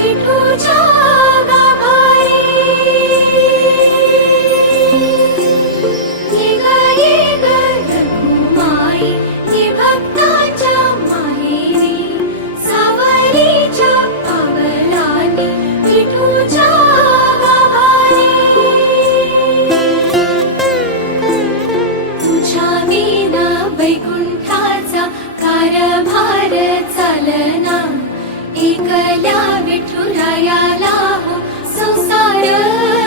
어디 부자가 एकल्या विठुरायाला हो संसार